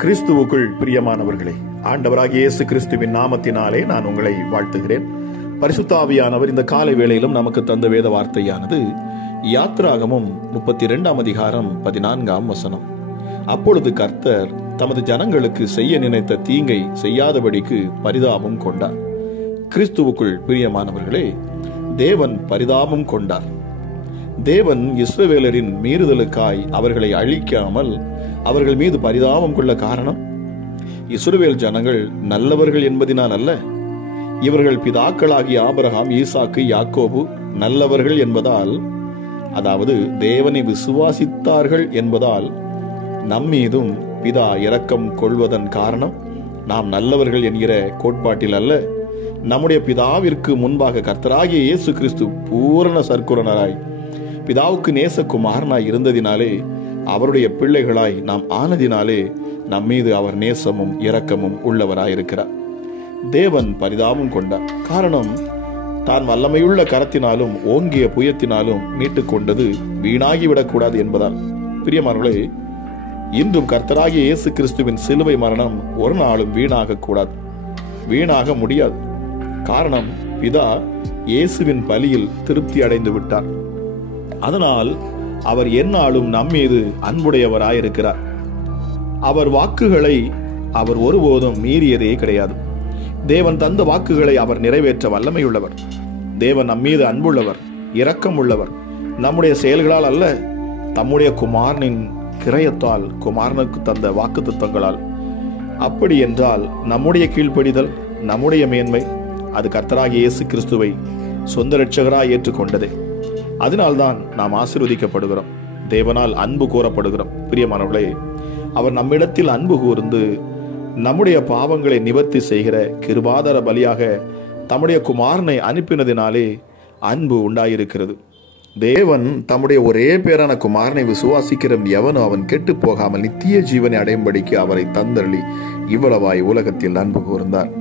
கிறிஸ்துவுக்குள் பிரியமானவர்களே, ஆண்டவராகிய இயேசு கிறிஸ்துவின் நாமத்தினாலே நான் உங்களை வாழ்த்துகிறேன். பரிசுத்த ஆவியானவர் இந்த காலை வேளையிலும் நமக்கு தந்த வேத வார்த்தையானது யாத்திராகமம் 32 அதிகாரம் 14 அப்பொழுது கர்த்தர் தமது ஜனங்களுக்கு செய்ய நினைத்த தீங்கை செய்யாதபடிக்கு பரிதாபம் கொண்டார். கிறிஸ்துவுக்குள் பிரியமானவர்களே, தேவன் பரிதாபம் கொண்டார். தேவன் இஸ்ரவேலரின் மீறுதலுக்காய் அவர்களை அழிக்காமல் அவர்கள் மீது பரிதாபம் கொள்ள காரணம், இஸ்ரவேல் ஜனங்கள் நல்லவர்கள் என்பதினால் அல்ல, இவர்கள் பிதாக்களாகிய ஆபிரகாம், ஈசாக்கு, யாக்கோபு நல்லவர்கள் என்பதால், அதாவது தேவனை விசுவாசித்தார்கள் என்பதால் நம்மீதும் பிதா இரக்கம் கொள்வதன் காரணம் நாம் நல்லவர்கள் என்கிற கோட்பாட்டில் அல்ல, நம்முடைய பிதாவிற்கு முன்பாக கர்த்தராகிய இயேசு கிறிஸ்து பூரண சற்குணராய் பிதாவுக்கு நேசகுமாரனாய் இருந்ததினாலே, அவருடைய பிள்ளைகளாய் நாம் ஆனதினாலே நம்மீது அவர் நேசமும் இரக்கமும் உள்ளவராயிருக்கிறார். தேவன் பரிதாபம் கொண்டார். காரணம், தான் வல்லமையுள்ள கரத்தினாலும் ஓங்கிய புயத்தினாலும் மீட்டுக் கொண்டது வீணாகிவிடக்கூடாது என்பதால். பிரியமானவர்களே, இன்றும் கர்த்தராகிய இயேசு கிறிஸ்துவின் சிலுவை மரணம் ஒரு நாளும் வீணாக கூடாது, வீணாக முடியாது. காரணம், பிதா இயேசுவின் பலியில் திருப்தி அடைந்து விட்டார். அதனால் அவர் எந்நாளும் நம்மீது அன்புடையவராயிருக்கிறார். அவர் வாக்குகளை அவர் ஒருபோதும் மீறியதே கிடையாது. தேவன் தந்த வாக்குகளை அவர் நிறைவேற்ற வல்லமையுள்ளவர். தேவன் நம்மீது அன்புள்ளவர், இரக்கம் உள்ளவர். நம்முடைய செயல்களால் அல்ல, தம்முடைய குமாரனின் கிரயத்தால், குமாரனுக்கு தந்த வாக்கு தத்தங்களால். அப்படி என்றால் நம்முடைய கீழ்ப்படிதல், நம்முடைய மேன்மை, அது கர்த்தராகிய இயேசு கிறிஸ்துவை சொந்த இரட்சகராய் ஏற்றுக்கொண்டதே. அதனால்தான் நாம் ஆசீர்வதிக்கப்படுகிறோம், தேவனால் அன்பு கூறப்படுகிறோம். பிரியமானவர்களே, அவர் நம்மிடத்தில் அன்பு கூர்ந்து நம்முடைய பாவங்களை நிவர்த்தி செய்கிற கிருபாதார பலியாக தம்முடைய குமாரனை அனுப்பினதினாலே அன்பு உண்டாயிருக்கிறது. தேவன் தம்முடைய ஒரே பேரான குமாரனை விசுவாசிக்கிற எவனோ அவன் கெட்டு போகாமல் நித்திய ஜீவனை அடையும்படிக்கு அவரை தந்தருளி இவ்வளவாய் உலகத்தில் அன்பு கூர்ந்தார்.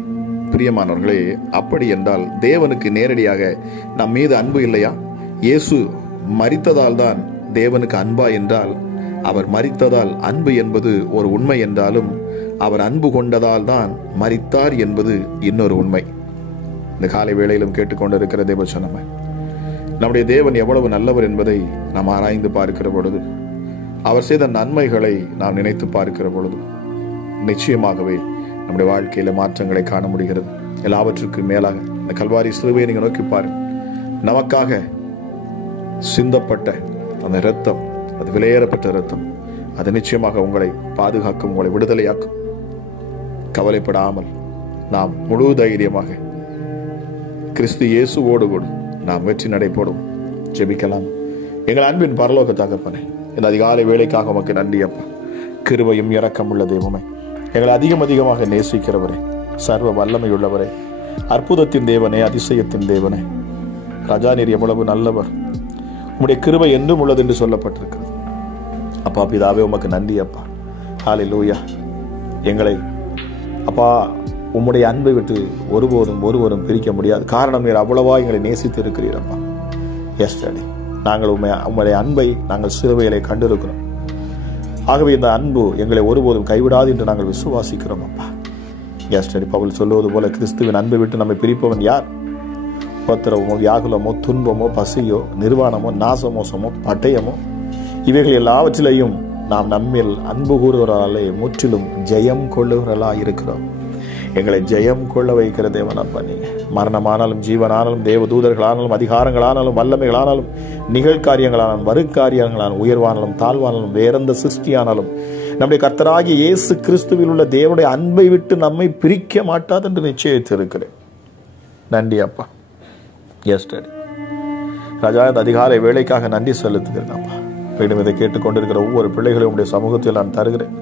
பிரியமானவர்களே, அப்படி என்றால் தேவனுக்கு நேரடியாக நம் மீது அன்பு இல்லையா? இயேசு மரித்ததால் தான் தேவனுக்கு அன்பா என்றால், அவர் மரித்ததால் அன்பு என்பது ஒரு உண்மை என்றாலும், அவர் அன்பு கொண்டதால் தான் மரித்தார் என்பது இன்னொரு உண்மை. இந்த காலை வேளையிலும் கேட்டுக்கொண்டிருக்கிற தேவச்சனமே, நம்முடைய தேவன் எவ்வளவு நல்லவர் என்பதை நாம் ஆராய்ந்து பார்க்கிற பொழுது, அவர் செய்த நன்மைகளை நாம் நினைத்து பார்க்கிற பொழுது, நிச்சயமாகவே நம்முடைய வாழ்க்கையில மாற்றங்களை காண முடிகிறது. எல்லாவற்றுக்கும் மேலாக இந்த கல்வாரி சிலுவையை நீங்க நோக்கி பாருங்க. நமக்காக சிந்தப்பட்ட அந்த இரத்தம், அது விலையேறப்பட்ட இரத்தம், அது நிச்சயமாக உங்களை பாதுகாக்கும், உங்களை விடுதலையாக்கும். கவலைப்படாமல் நாம் முழு தைரியமாக கிறிஸ்து இயேசுவோடு கூட நாம் வெற்றி நடைபோடும். ஜெபிக்கலாம். எங்கள் அன்பின் பரலோக தகப்பனே, இந்த அதிகாலை வேலைக்காக உமக்கு நன்றி அப்பா. கிருபையும் இரக்கம் உள்ள தெய்வமே, எங்களை அதிகமாக நேசிக்கிறவரே, சர்வ வல்லமையுள்ளவரே, அற்புதத்தின் தேவனே, அதிசயத்தின் தேவனே, ராஜா, நீர் எவ்வளவு நல்லவர், உம்முடைய கிருபை என்றும் உள்ளது என்று சொல்லப்பட்டிருக்கிறது. அப்பா பிதாவே, உமக்கு நன்றி அப்பா. ஹல்லேலூயா. எங்களை அப்பா உம்முடைய அன்பை விட்டு ஒருவரும் பிரிக்க முடியாது. காரணம், நீர் அவ்வளவா எங்களை நேசித்து இருக்கிறீர் அப்பா. எஸ் டாடி, நாங்கள் உம்முடைய அன்பை நாங்கள் சிலுவையிலே கண்டிருக்கிறோம். ஆகவே இந்த அன்பு எங்களை ஒருபோதும் கைவிடாது என்று நாங்கள் விசுவாசிக்கிறோம் அப்பா. எஸ் டாடி, பவுல் சொல்லுவது போல, கிறிஸ்துவின் அன்பை விட்டு நம்மை பிரிப்பவன் யார்? உபத்திரவமோ, வியாகுலமோ, துன்பமோ, பசியோ, நிர்வாணமோ, நாசமோசமோ, பட்டயமோ, இவைகள் எல்லாவற்றிலையும் நாம் நம்மில் அன்பு கூறுவராலே முற்றிலும் ஜெயம் கொள்ளுகிறவர்களா இருக்கிறோம். எங்களை ஜெயம் கொள்ள வைக்கிற தேவன் அப்பா நீங்க. மரணமானாலும், ஜீவனானாலும், தேவதூதர்களானாலும், அதிகாரங்களானாலும், வல்லமைகளானாலும், நிகழ்காரியங்களானாலும், வருக்காரியங்களானாலும், உயர்வானாலும், தாழ்வானாலும், வேறெந்த சிருஷ்டியானாலும் நம்முடைய கர்த்தராகிய இயேசு கிறிஸ்துவில் உள்ள தேவனுடைய அன்பை விட்டு நம்மை பிரிக்க மாட்டாது என்று நிச்சயித்து இருக்கிறேன். நன்றி அப்பா. Yes daddy. ராஜா, இந்த அதிகாலை வேலைக்காக நன்றி செலுத்துகிறேன் அப்பா. மீண்டும் இதை கேட்டுக்கொண்டிருக்கிற ஒவ்வொரு பிள்ளைகளையும் உடைய சமூகத்தில் நான் தருகிறேன்.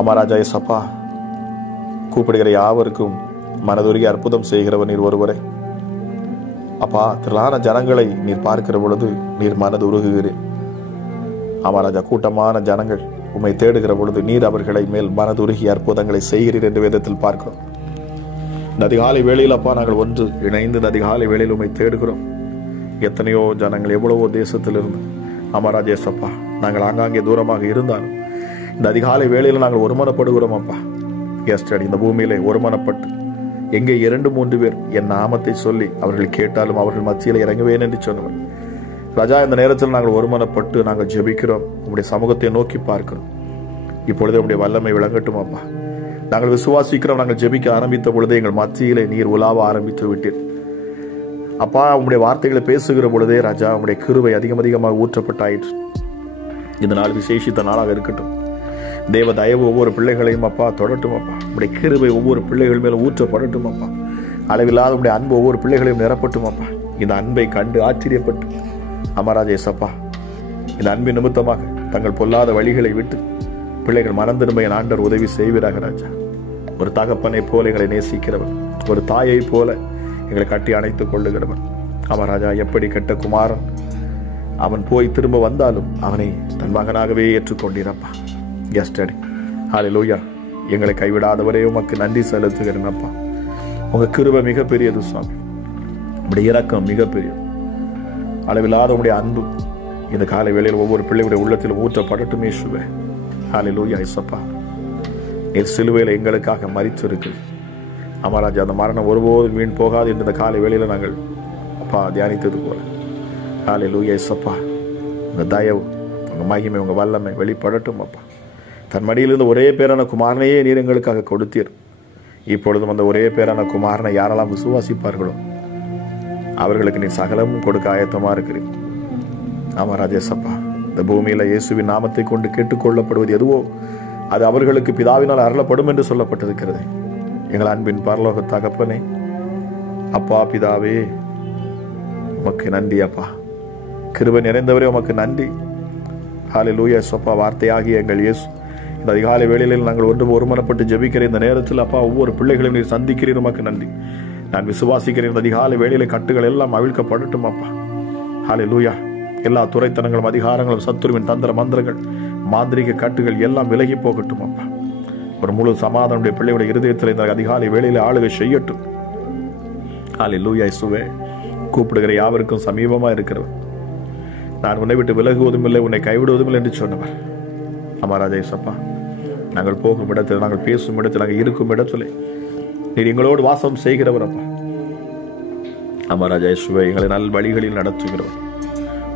அம்மா ராஜா, எஸ் அப்பா, கூப்பிடுகிற யாவருக்கும் மனதுருகி அற்புதம் செய்கிறவர் நீர் ஒருவரே அப்பா. திரளான ஜனங்களை நீர் பார்க்கிற பொழுது நீர் மனது உருகுகிறேன். ஆமா ராஜா, கூட்டமான ஜனங்கள் உம்மை தேடுகிற பொழுது நீர் அவர்களை மேல் மனதுருகி அற்புதங்களை செய்கிறீர் என்று வேதத்தில் பார்க்கிறோம். இந்த அதிகாலை வேளையில் அப்பா, நாங்கள் ஒன்று இணைந்து இந்த அதிகாலை வேளையில் உம்மை தேடுகிறோம். எத்தனையோ ஜனங்கள், எவ்வளவோ தேசத்திலிருந்து, ஆமா ராஜேஷ் அப்பா, நாங்கள் ஆங்காங்கே தூரமாக இருந்தாலும் இந்த அதிகாலை வேளையில் நாங்கள் ஒருமனப்படுகிறோம் அப்பா. எஸ்டடி இந்த பூமியிலே ஒருமனப்பட்டு எங்கே 2-3 பேர் என் நாமத்தை சொல்லி அவர்கள் கேட்டாலும் அவர்கள் மத்தியில் இறங்குவேன் என்று சொன்னவர் ராஜா. இந்த நேரத்தில் நாங்கள் ஒருமனப்பட்டு நாங்கள் ஜெபிக்கிறோம். உங்களுடைய சமூகத்தை நோக்கி பார்க்கிறோம். இப்பொழுது உங்களுடைய வல்லமை விளங்கட்டும் அப்பா. நாங்கள் விசுவாசிக்கிறோம். நாங்கள் ஜெபிக்க ஆரம்பித்த பொழுதே எங்கள் மத்தியிலே நீர் உலாவ ஆரம்பித்து விட்டீர் அப்பா. உங்களுடைய வார்த்தைகளை பேசுகிற பொழுதே ராஜா உங்களுடைய கிருபை அதிகமாக ஊற்றப்பட்டாயிற்று. இந்த நாள் விசேஷித்த நாளாக இருக்கட்டும். தேவ தயவு ஒவ்வொரு பிள்ளைகளையும் அப்பா தொடட்டும் அப்பா. உங்களுடைய கிருபை ஒவ்வொரு பிள்ளைகள் மேலும் ஊற்றப்படட்டும் அப்பா. அளவில்லாத உங்களுடைய அன்பு ஒவ்வொரு பிள்ளைகளையும் நிரப்பட்டும் அப்பா. இந்த அன்பை கண்டு ஆச்சரியப்பட்டு அமராஜேசப்பா இந்த அன்பின் நிமித்தமாக தங்கள் பொல்லாத வழிகளை விட்டு பிள்ளைகள் மனம் திரும்ப என் ஆண்டவர் உதவி செய்வீராக ராஜா. ஒரு தகப்பனை போல எங்களை நேசிக்கிறவன், ஒரு தாயை போல எங்களை கட்டி அணைத்துக் கொள்ளுகிறவன் அமராஜா. எப்படி கெட்ட குமாரன் அவன் போய் திரும்ப வந்தாலும் அவனை தன் மகனாகவே ஏற்றுக்கொண்டீரப்பா. எஸ்டடி ஹல்லேலூயா. எங்களை கைவிடாதவரே உமக்கு நன்றி செலுத்துகிறேன் அப்பா. உங்க கிருபை மிகப்பெரியது சுவாமி. உங்களுடைய இரக்கம் மிகப்பெரியது. அளவில்லாத உங்களுடைய அன்பு இந்த காலை வேளையில் ஒவ்வொரு பிள்ளைகளுடைய உள்ளத்தில் ஊற்றப்படட்டும் இயேசுவே. ஹல்லேலூயா. இயேசப்பா நீர் சிலுவையில் எங்களுக்காக மரித்திருக்கு அமராஜா. அந்த மரணம் ஒருபோதும் வீண் போகாது என்று இந்த காலை வேளையில் நாங்கள் அப்பா தியானித்தது போல ஹல்லேலூயா. இயேசப்பா உங்க தயவு உங்க மகிமை உங்க வல்லமை வெளிப்படட்டும் அப்பா. தன் மடியிலிருந்து ஒரே பேரான குமாரனையே நீர் எங்களுக்காக கொடுத்தீர். இப்பொழுதும் அந்த ஒரே பேரான குமாரனை யாரெல்லாம் விசுவாசிப்பார்களோ அவர்களுக்கு நீ சகலமும் கொடுக்க ஆயத்தமா இருக்கிறீர் அமராஜேசப்பா. இந்த பூமியில இயேசுவின் நாமத்தை கொண்டு கேட்டுக்கொள்ளப்படுவது எதுவோ அது அவர்களுக்கு பிதாவினால் அருளப்படும் என்று சொல்லப்பட்டிருக்கிறது. எங்கள் அன்பின் பரலோக தகப்பனே அப்பா பிதாவே உமக்கு நன்றி அப்பா. கிருபை நிறைந்தவரே உமக்கு நன்றி. ஹல்லேலூயா. அப்பா வார்த்தையாகிய எங்கள் இயேசு இந்த அதிகாலை வேளையில் நாங்கள் ஒருமனப்பட்டு ஜெபிக்கிற இந்த நேரத்தில் அப்பா ஒவ்வொரு பிள்ளைகளையும் நீர் சந்திக்கிறீர். உமக்கு நன்றி. நான் விசுவாசிக்கிறேன் இந்த அதிகாலை வேளையில கட்டுகள் எல்லாம் அவிழ்க்கப்படட்டும் அப்பா. ஹல்லேலூயா. எல்லா துரைத்தனங்களும் அதிகாரங்களும் சத்துருவின் தந்திர மந்திரங்கள் மாந்திரிக கட்டுகள் எல்லாம் விலகி போகட்டும் அப்பா. ஒரு முழு சமாதானுடைய பிள்ளைகளுடைய இருதயத்தில் இந்த அதிகாலை வேளையில ஆளுகை செய்யட்டும். ஹல்லேலூயா. இயேசுவே கூப்பிடுகிற யாவருக்கும் சமீபமா இருக்கிறவர். நான் உன்னை விட்டு விலகுவதும் இல்லை உன்னை கைவிடுவதும் இல்லை என்று சொன்னவர் அமராஜா. இயேசப்பா நாங்கள் போகும் இடத்தில் நாங்கள் பேசும் இடத்தில் நாங்கள் இருக்கும் இடத்துல நீர் எங்களோடு வாசம் செய்கிறவர் அப்பா அமராஜா. இயேசுவே எங்களை நல் வழிகளில் நடத்துகிறவர்.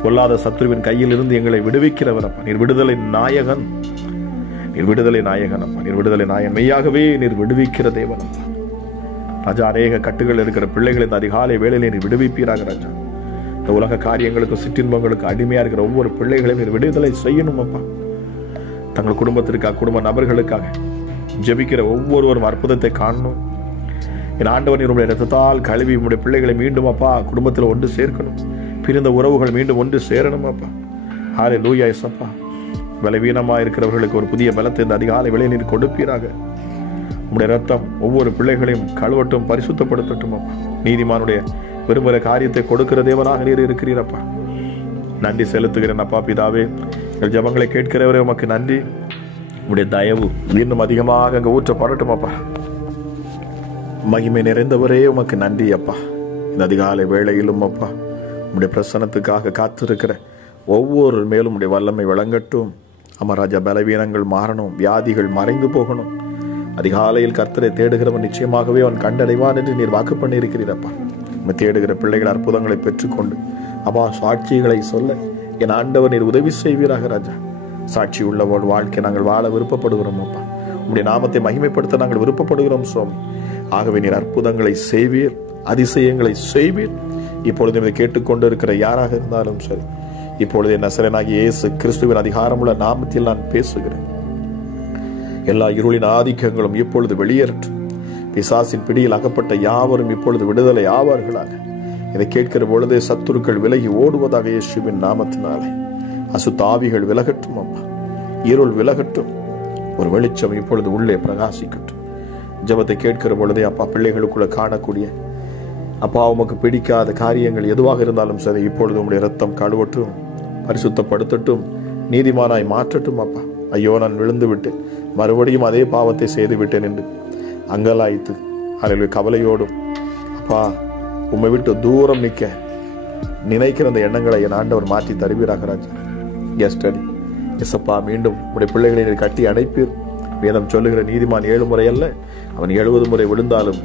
பொல்லாத சத்துருவின் கையில் இருந்து எங்களை விடுவிக்கிறவர் அப்பா. நீர் விடுதலை நாயகன். நீர் விடுதலை நாயகன் அப்பா. நீர் விடுதலை நாயகன். மெய்யாகவே நீர் விடுவிக்கிற தேவன் அப்பா. ராஜா அநேக கட்டுகள் இருக்கிற பிள்ளைகளை இந்த அதிகாலை வேளையிலே நீர் விடுவிப்பீராக ராஜா. இந்த உலக காரியங்களுக்கு சிற்றின்பங்களுக்கு அடிமையா இருக்கிற ஒவ்வொரு பிள்ளைகளையும் நீர் விடுதலை செய்யணும் அப்பா. தங்கள் குடும்பத்திற்காக குடும்ப நபர்களுக்காக ஜெபிக்கிற ஒவ்வொருவரும் அற்புதத்தை காணணும். என் ஆண்டவர் நீர் உடைய ரத்தத்தால் கழுவி உடைய பிள்ளைகளை மீண்டும் அப்பா குடும்பத்தில் ஒன்று சேர்க்கணும். பிரிந்த உறவுகள் மீண்டும் ஒன்று சேரணும் அப்பா. ஹல்லேலூயா. இயேசப்பா பலவீனமா இருக்கிறவர்களுக்கு ஒரு புதிய பலத்தை இந்த அதிகாலை வேளையில் நீர் கொடுப்பீராக. உடைய ரத்தம் ஒவ்வொரு பிள்ளைகளையும் கழுவட்டும் பரிசுத்தப்படுத்தட்டும் அப்பா. நீதிமானுடைய விரும்புகிற காரியத்தை கொடுக்கிற தேவனாக நீர் இருக்கிறீரப்பா. நன்றி செலுத்துகிறேன் அப்பா பிதாவே. எங்கள் ஜெபங்களை கேட்கிறவரே உமக்கு நன்றி. உடைய தயவு இன்னும் அதிகமாக அங்கே ஊற்றப்படட்டும் அப்பா. மகிமை நிறைந்தவரே உமக்கு நன்றி அப்பா. இந்த அதிகாலை வேளையிலும் அப்பா உடைய பிரசன்னத்துக்காக காத்திருக்கிற ஒவ்வொரு மேலும் உடைய வல்லமை விளங்கட்டும் அமராஜா. பலவீனங்கள் மாறணும், வியாதிகள் மறைந்து போகணும். அதிகாலையில் கர்த்தரை தேடுகிறவன் நிச்சயமாகவே அவன் கண்டடைவான் என்று நீர் வாக்கு பண்ணியிருக்கிறீரப்பா. நம்ம தேடுகிற பிள்ளைகள் அற்புதங்களை பெற்றுக்கொண்டு அப்பா சாட்சிகளை சொல்ல என் ஆண்டவர் நீர் உதவி செய்வீராக ராஜா. சாட்சி உள்ள வாழ்க்கை நாங்கள் வாழ விருப்பப்படுகிறோம் அப்பா. உங்களுடைய நாமத்தை மகிமைப்படுத்த நாங்கள் விருப்பப்படுகிறோம் சுவாமி. ஆகவே நீர் அற்புதங்களை செய்வீர், அதிசயங்களை செய்வீர். இப்பொழுது இதை கேட்டுக்கொண்டு இருக்கிற யாராக இருந்தாலும் சரி, இப்பொழுது நசரேயனாகிய இயேசு கிறிஸ்துவின் அதிகாரமுள்ள நாமத்தில் நான் பேசுகிறேன். எல்லா இருளின் ஆதிக்கங்களும் இப்பொழுது வெளியேறட்டும். பிசாசின் பிடியில் அகப்பட்ட யாவரும் இப்பொழுது விடுதலை ஆவார்களாக. இதை கேட்கிற பொழுதே சத்துருக்கள் விலகி ஓடுவதாக இயேசுவின் நாமத்தினாலே. அசுத்தாவிகள் விலகட்டும் அப்பா. இருள் விலகட்டும். ஒரு வெளிச்சம் இப்பொழுது உள்ளே பிரகாசிக்கட்டும். ஜெபத்தை கேட்கிற பொழுதே அப்பா பிள்ளைகளுக்குள்ள காணக்கூடிய அப்பா உமக்கு பிடிக்காத காரியங்கள் எதுவாக இருந்தாலும் சரி இப்பொழுது உங்களுடைய ரத்தம் கழுவட்டும், பரிசுத்தப்படுத்தட்டும், நீதிமானாய் மாற்றட்டும் அப்பா. ஐயோ நான் விழுந்து விட்டு மறுபடியும் அதே பாவத்தை செய்து விட்டேன் என்று அங்கலாய்த்து அதில் கவலையோடும் அப்பா உம்மை விட்டு தூரம் நிற்க நினைக்கிற அந்த எண்ணங்களை என் ஆண்டவர் மாற்றி தருவீராக ராஜா. எஸ்டடி இயேசப்பா மீண்டும் உடைய பிள்ளைகளை நீர் கட்டி அணைப்பீர். வேதம் சொல்லுகிற நீதிமான் 7 முறை அல்ல, அவன் 70 முறை விழுந்தாலும்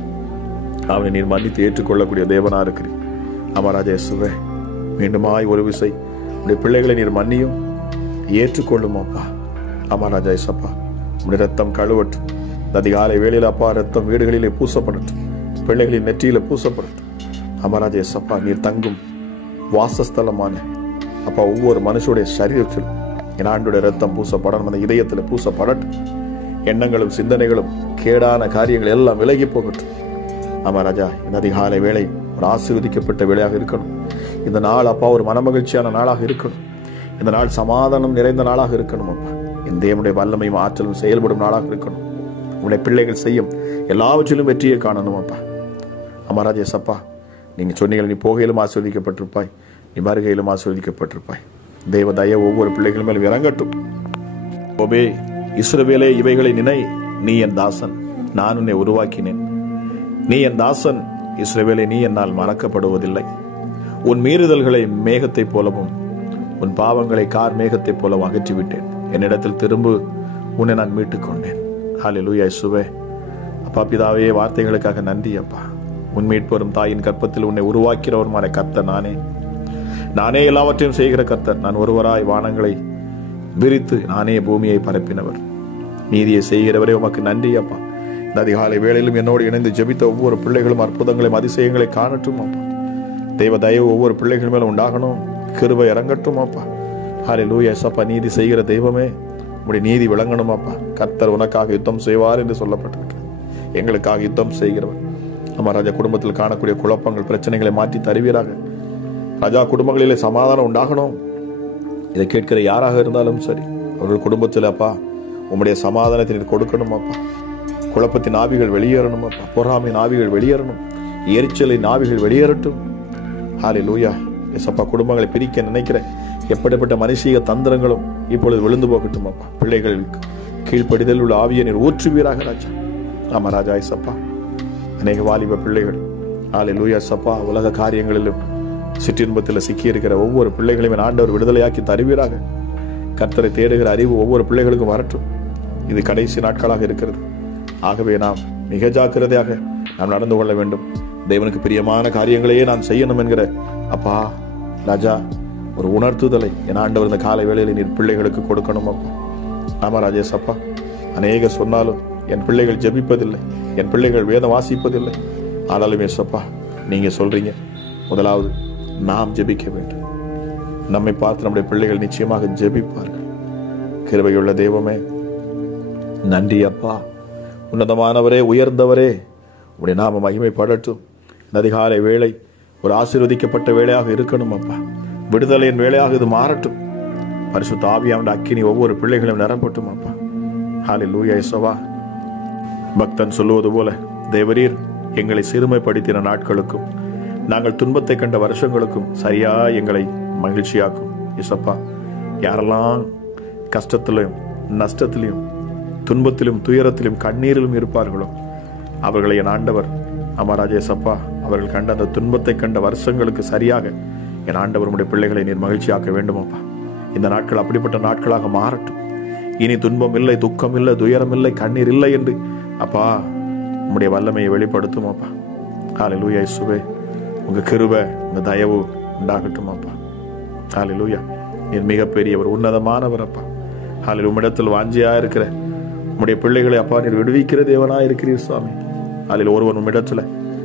அவனை நீர் மன்னித்து ஏற்றுக்கொள்ளக்கூடிய தேவனா இருக்கிறீர். ராஜா இயேசுவே, மீண்டுமாய் ஒரு விசை உடைய பிள்ளைகளை நீர் மன்னியும் ஏற்றுக்கொள்ளும் அப்பா. ராஜா இயேசப்பா, உடைய ரத்தம் கழுவட்டும். இந்த அதிகாலை வேளையில் அப்பா ரத்தம் வீடுகளிலே பூசப்படட்டும், பிள்ளைகளின் நெற்றியில பூசப்படட்டும். ராஜா இயேசப்பா, நீர் தங்கும் வாசஸ்தலமான அப்பா ஒவ்வொரு மனுஷனுடைய சரீரத்தில் என் ஆண்டுடைய ரத்தம் பூசப்படணும், அந்த இதயத்தில் பூசப்படட்டும். எண்ணங்களும் சிந்தனைகளும் கேடான காரியங்கள் எல்லாம் விலகி போகட்டும். ராஜா, இந்த அதிகாலை வேளை ஒரு ஆசீர்வதிக்கப்பட்ட வேளையாக இருக்கணும். இந்த நாள் அப்பா ஒரு மனமகிழ்ச்சியான நாளாக இருக்கணும். இந்த நாள் சமாதானம் நிறைந்த நாளாக இருக்கணும் அப்பா. என் தேவனுடைய வல்லமையும் ஆற்றலும் செயல்படும் நாளாக இருக்கணும். உங்களுடைய பிள்ளைகள் செய்யும் எல்லாவற்றிலும் வெற்றியை காணணும் அப்பா. ராஜா சப்பா, நீங்க சொன்னீங்க, நீ போகையிலும் ஆசீர்வதிக்கப்பட்டிருப்பாய், நீ வருகையிலும் ஆசீர்வதிக்கப்பட்டிருப்பாய். தேவ தய ஒவ்வொரு பிள்ளைகள் மேலும் இறங்கட்டும். ஓபே இஸ்ரவேலே, இவைகளை நினை, நீ என் தாசன், நான் உன்னை உருவாக்கினேன். நீ என் தாசன் இஸ்ரவேலே, நீ என்னால் மறக்கப்படுவதில்லை. உன் மீறுதல்களை மேகத்தை போலவும் உன் பாவங்களை கார் மேகத்தை போலவும் அகற்றிவிட்டேன். என்னிடத்தில் திரும்ப, உன்னை நான் மீட்டுக் கொண்டேன். ஹல்லேலூயா இயேசுவே. அப்பா பிதாவே, வார்த்தைகளுக்காக நன்றி அப்பா. உன் மீட்பெறும் தாயின் கற்பத்தில் உன்னை உருவாக்கிறவருமான கர்த்தர் நானே எல்லாவற்றையும் செய்கிற கர்த்தர். நான் ஒருவராய் வானங்களை விரித்து நானே பூமியை பரப்பினவர். நீதியை செய்கிறவரே உமக்கு நன்றி அப்பா. இந்த அதிகாலை வேளையிலும் என்னோடு இணைந்து ஜெபித்த ஒவ்வொரு பிள்ளைகளும் அற்புதங்களையும் அதிசயங்களை காணட்டும் அப்பா. தெய்வ தயவு ஒவ்வொரு பிள்ளைகள் மேலும் உண்டாகணும். கிருபை இறங்கட்டும் அப்பா. ஹல்லேலூயா இயேசப்பா, நீதி செய்கிற தெய்வமே, உம்முடைய நீதி விளங்கணும் அப்பா. கர்த்தர் உனக்காக யுத்தம் செய்வார் என்று சொல்லப்பட்டிருக்கு. எங்களுக்காக யுத்தம் செய்கிறவர். ராஜா, குடும்பத்தில் காணக்கூடிய குழப்பங்கள் பிரச்சனைகளை மாற்றி தருவீராக. ராஜா, குடும்பங்களிலே சமாதானம் உண்டாகணும். இதை கேட்கிற யாராக இருந்தாலும் சரி, அவர்கள் குடும்பத்தில் அப்பா உம்முடைய சமாதானத்தை நீர் கொடுக்கணும் அப்பா. குழப்பத்தின் ஆவிகள் வெளியேறணும் அப்பா. பொறாமையின் ஆவிகள் வெளியேறணும். எரிச்சலின் ஆவிகள் வெளியேறட்டும். ஹல்லேலூயா இயேசப்பா, குடும்பங்களை பிரிக்க நினைக்கிற எப்படிப்பட்ட மனுஷிய தந்திரங்களும் இப்பொழுது விழுந்து போகட்டும் அப்பா. பிள்ளைகள் கீழ்ப்படிதல் உள்ள ஆவியை நீர் ஊற்றுவீராக ராஜா. ராஜா இயேசப்பா, அநேக வாலிப பிள்ளைகள் ஹல்லேலூயா இயேசப்பா உலக காரியங்களிலும் சிற்றின்பத்தில் சிக்கியிருக்கிற ஒவ்வொரு பிள்ளைகளையும் ஆண்டவர் விடுதலையாக்கி தருவீராக. கர்த்தரை தேடுகிற அறிவு ஒவ்வொரு பிள்ளைகளுக்கும் வரட்டும். இது கடைசி நாட்களாக இருக்கிறது. ஆகவே நாம் மிக ஜாக்கிரதையாக நாம் நடந்து கொள்ள வேண்டும். தேவனுக்கு பிரியமான காரியங்களையே நான் செய்யணும் என்கிற அப்பா ராஜா ஒரு உணர்த்துதலை என் ஆண்டவர் இந்த காலை வேளையில் நீர் பிள்ளைகளுக்கு கொடுக்கணும் அப்பா. ஆமா ராஜேஷ் அப்பா, அநேக சொன்னாலும் என் பிள்ளைகள் ஜெபிப்பதில்லை, என் பிள்ளைகள் வேதம் வாசிப்பதில்லை. ஆனாலும் ஏசப்பா, நீங்க சொல்றீங்க முதலாவது நாம் ஜெபிக்க வேண்டும். நம்மை பார்த்து நம்முடைய பிள்ளைகள் நிச்சயமாக ஜெபிப்பார்கள். கிருபையுள்ள தெய்வமே, நன்றி அப்பா. உன்னதமானவரே, உயர்ந்தவரே, உடைய நாம மகிமைப்படட்டும். இந்த அதிகாலை வேளை ஒரு ஆசீர்வதிக்கப்பட்ட வேளையாக இருக்கணும் அப்பா. விடுதலையின் வேளையாக இது மாறட்டும். பரிசுத்த ஆவியானவருடைய அக்கினி ஒவ்வொரு பிள்ளைகளையும் நிரப்பட்டும் அப்பா. ஹல்லேலூயா இயேசுவா. பக்தன் சொல்லுவது போல, தேவரீர் எங்களை சிறுமைப்படுத்தின நாட்களுக்கும் நாங்கள் துன்பத்தை கண்ட வருஷங்களுக்கும் சரியா எங்களை மகிழ்ச்சியாக்கும். இயேசப்பா, யாரெல்லாம் கஷ்டத்திலும் நஷ்டத்திலும் துன்பத்திலும் துயரத்திலும் கண்ணீரிலும் இருப்பார்களோ அவர்களை என் ஆண்டவர் ராஜேசப்பா அவர்கள் கண்ட அந்த துன்பத்தை கண்ட வருஷங்களுக்கு சரியாக என் ஆண்டவர் உடைய பிள்ளைகளை நீர் மகிழ்ச்சியாக்க வேண்டுமப்பா. இந்த நாட்கள் அப்படிப்பட்ட நாட்களாக மாறட்டும். இனி துன்பம் இல்லை, துக்கம் இல்லை, துயரம் இல்லை, கண்ணீர் இல்லை என்று அப்பா உம்முடைய வல்லமையை வெளிப்படுத்தும் அப்பா. ஹல்லேலூயா இயேசுவே, உங்க கிருபை உங்க தயவு உண்டாகட்டும் அப்பா. ஹல்லேலூயா, நீர் மிகப்பெரியவர், உன்னதமானவர் அப்பா. ஹல்லேலூயா, உம்மிடத்தில் வாஞ்சியா இருக்கிற உம்முடைய பிள்ளைகளை அப்பா நீர் விடுவிக்கிற தேவனா இருக்கிறீர் சுவாமி. அதில் ஒருவன் உம்மிடத்துல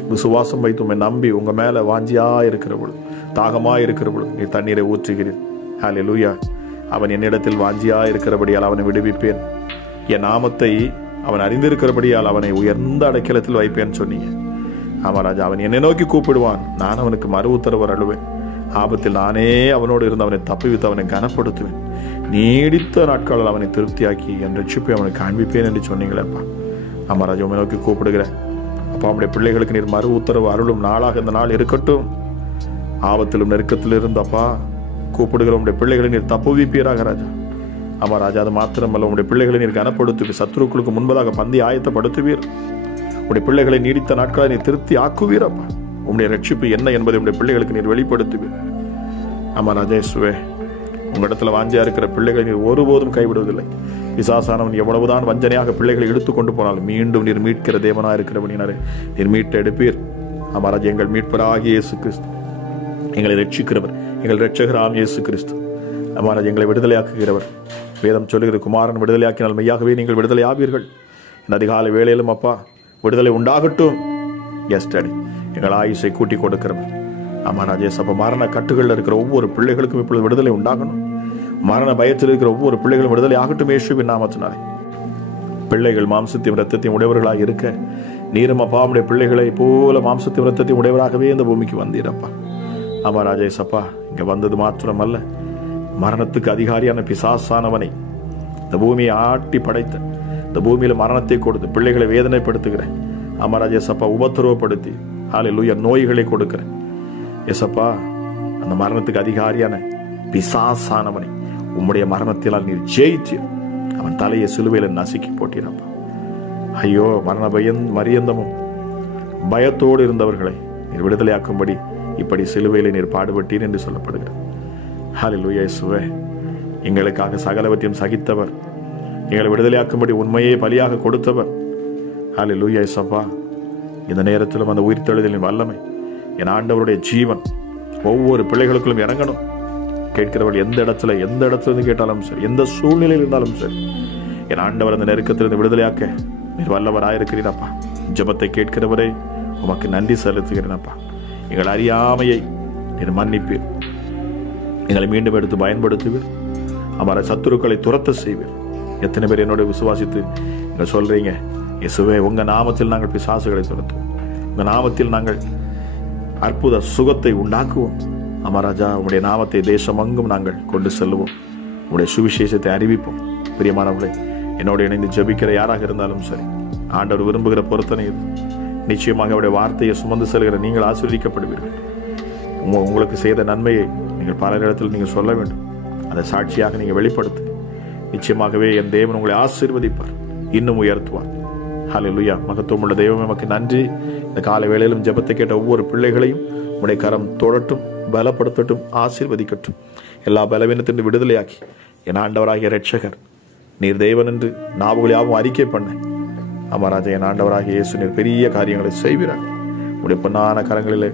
விசுவாசம் வைத்து உம்மை நம்பி உங்க மேல வாஞ்சியா இருக்கிற பொழுது, தாகமா இருக்கிற பொழுது நீர் தண்ணீரை ஊற்றுகிறீர். ஹல்லேலூயா, அவன் என்னிடத்தில் வாஞ்சியா இருக்கிறபடியால் அவனை விடுவிப்பேன். என் நாமத்தை அவன் அறிந்திருக்கிறபடியால் அவனை உயர்ந்த அடைக்கலத்தில் வைப்பேன்னு சொன்னீங்க. ஆமா ராஜா, அவன் என்னை நோக்கி கூப்பிடுவான், நான் அவனுக்கு மறு உத்தரவு அழுவேன். ஆபத்தில் நானே அவனோடு இருந்து அவனை தப்பிவித்து அவனை கனப்படுத்துவேன். நீடித்த நாட்களில் அவனை திருப்தியாக்கி என் ரட்சிப்பை அவனுக்கு காண்பிப்பேன் என்று சொன்னீங்களேப்பா. ஆமா ராஜா, உண்மை நோக்கி கூப்பிடுகிறேன் அப்பா. அவனுடைய பிள்ளைகளுக்கு நீர் மறு உத்தரவு அருளும் நாளாக இந்த நாள் இருக்கட்டும். ஆபத்திலும் நெருக்கத்தில் இருந்தப்பா கூப்பிடுகிற உடைய பிள்ளைகளை நீர் தப்புவிப்பீராக ராஜா. ஆமா ராஜா, அது மாத்திரமல்ல, உடைய பிள்ளைகளை நீர் கனப்படுத்துவீர். சத்துருக்களுக்கு முன்பதாக பந்தி ஆயத்தப்படுத்துவீர். உடைய பிள்ளைகளை நீடித்த நாட்களை நீர் திருப்தி ஆக்குவீர் அப்பா. உம்முடைய ரட்சிப்பு என்ன என்பதை உடைய பிள்ளைகளுக்கு நீர் வெளிப்படுத்துவீர். ஆமா ராஜா இயேசுவே, உங்களிடத்துல வாஞ்சியா இருக்கிற பிள்ளைகளை நீர் ஒருபோதும் கைவிடுவதில்லை. பிசாசானவன் எவ்வளவுதான் வஞ்சனையாக பிள்ளைகளை இழுத்துக்கொண்டு போனாலும் மீண்டும் நீர் மீட்கிற தேவனா இருக்கிறவனாரே, நீர் மீட்டு எடுப்பீர். அமராஜ் எங்கள் மீட்பராகிய இயேசு கிறிஸ்து, எங்களை ரட்சிக்கிறவர், எங்கள் இரட்சகராம் இயேசு கிறிஸ்து. அமராஜ் எங்களை விடுதலையாக்குகிறவர். வேதம் சொல்லுகிற குமாரன் விடுதலையாக்கினால் மெய்யாகவே நீங்கள் விடுதலை ஆவீர்கள். இந்த அதிகாலை வேளையிலும் அப்பா விடுதலை உண்டாகட்டும். எஸ் டாடி, எங்கள் ஆயுசை கூட்டி கொடுக்கிறவர். அமராஜேஸ் அப்ப மரண கட்டுகளில் இருக்கிற ஒவ்வொரு பிள்ளைகளுக்கும் இப்பொழுது விடுதலை உண்டாகணும். மரண பயத்தில் இருக்கிற ஒவ்வொரு பிள்ளைகளும் விடுதலை ஆகட்டும் இயேசுவின் நாமத்தினாலே. பிள்ளைகள் மாம்சத்தையும் இரத்தத்தையும் உடையவர்களாக இருக்க நீரும் அப்பா உடைய பிள்ளைகளை போல மாம்சத்தையும் இரத்தத்தையும் உடையவராகவே இந்த பூமிக்கு வந்தீரப்பா. ஆமா ராஜேஷ் அப்பா, இங்க வந்தது மாத்திரம் அல்ல, மரணத்துக்கு அதிகாரியான பிசாசானவனை இந்த பூமியை ஆட்டி படைத்த, இந்த பூமியில மரணத்தை கொடுத்து பிள்ளைகளை வேதனைப்படுத்துகிறேன். ஆமா ராஜேஷ் அப்பா, உபத்திரவப்படுத்தி ஹல்லேலூயா நோய்களை கொடுக்கிறேன். எசப்பா, அந்த மரணத்துக்கு அதிகாரியான பிசாசானவனை உம்முடைய மரணத்தினால் நீர் ஜெயிச்சு அவன் தலையை சிலுவையில நசுக்கி போட்டீரப்பா. ஐயோ, மரண மரியந்தமும் பயத்தோடு இருந்தவர்களை நீர் விடுதலையாக்கும்படி இப்படி சிலுவையில நீர் பாடுபட்டீர் என்று சொல்லப்படுகிறது. ஹல்லேலூயா இயேசுவே, எங்களுக்காக சகலவற்றையும் சகித்தவர், எங்களை விடுதலையாக்கும்படி உண்மையே பலியாக கொடுத்தவர். ஹல்லேலூயா இயேசப்பா, இந்த நேரத்திலும் அந்த உயிர்த்தெழுதலின் வல்லமை, என் ஆண்டவருடைய ஜீவன் ஒவ்வொரு பிள்ளைகளுக்குள்ளும் இறங்கணும். கேட்கிறவர்கள் எந்த இடத்துல இருந்து கேட்டாலும் சரி, எந்த சூழ்நிலையில் இருந்தாலும் சரி, என் ஆண்டவர் அந்த நெருக்கத்திலிருந்து விடுதலையாக்க நீர் வல்லவராயிருக்கிறீரப்பா. ஜெபத்தை கேட்கிறவரே உமக்கு நன்றி செலுத்துகிறேனப்பா. எங்கள் அறியாமையை நீர் மன்னிப்பீர், எங்களை மீண்டும் எடுத்து பயன்படுத்துவீர், அவரை சத்துருக்களை துரத்த செய்வீர். எத்தனை பேர் என்னோட விசுவாசித்து நீங்க சொல்றீங்க, இயேசுவே உங்க நாமத்தில் நாங்கள் பிசாசுகளை துரத்துவோம், உங்க நாமத்தில் நாங்கள் அற்புத சுகத்தை உண்டாக்குவோம். அமராஜா, உங்களுடைய நாமத்தை தேசமெங்கும் நாங்கள் கொண்டு செல்லுவோம், உங்களுடைய சுவிசேஷத்தை அறிவிப்போம். பிரியமானவர்களே, என்னோட இணைந்து ஜெபிக்கிற யாராக இருந்தாலும் சரி, ஆண்டவர் விரும்புகிற பொருத்தனை இது. நிச்சயமாக அவருடைய வார்த்தையை சுமந்து செல்கிற நீங்கள் ஆசீர்வதிக்கப்படுவீர்கள். உங்களுக்கு செய்த நன்மையை நீங்கள் பலரிடத்தில் நீங்கள் சொல்ல வேண்டும். அதை சாட்சியாக நீங்கள் வெளிப்படுத்து. நிச்சயமாகவே என் தேவன் உங்களை ஆசீர்வதிப்பார், இன்னும் உயர்த்துவார். ஹல்லேலூயா. மகத்துவமுள்ள தெய்வமே, நமக்கு நன்றி. இந்த காலை வேளையிலும் ஜெபத்தை கேட்ட ஒவ்வொரு பிள்ளைகளையும் உடைய கரம் தோழட்டும், பலப்படுத்தட்டும், ஆசீர்வதிக்கட்டும். எல்லா பலவீனத்திலிருந்து விடுதலையாக்கி என் ஆண்டவராகிய இரட்சகர் நீர் தேவன் என்று நாவுகளாகவும் அறிக்கை பண்ண அமராஜா, என் ஆண்டவராகிய இயேசு நீர் பெரிய காரியங்களை செய்கிறார். உடைய பொன்னான கரங்களிலே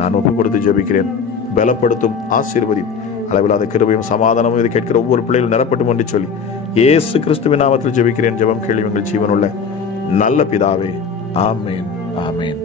நான் ஒப்பு கொடுத்து ஜெபிக்கிறேன். பலப்படுத்தும், ஆசீர்வதியும், அளவில்லாத கிருபையும் சமாதானமும் இதை கேட்கிற ஒவ்வொரு பிள்ளைகளும் நிரப்பட்டும் என்று சொல்லி இயேசு கிறிஸ்துவின் நாமத்தில் ஜெபிக்கிறேன். ஜெபம் கேள்வி எங்கள் ஜீவனுள்ள நல்ல பிதாவே. ஆமேன், ஆமேன்.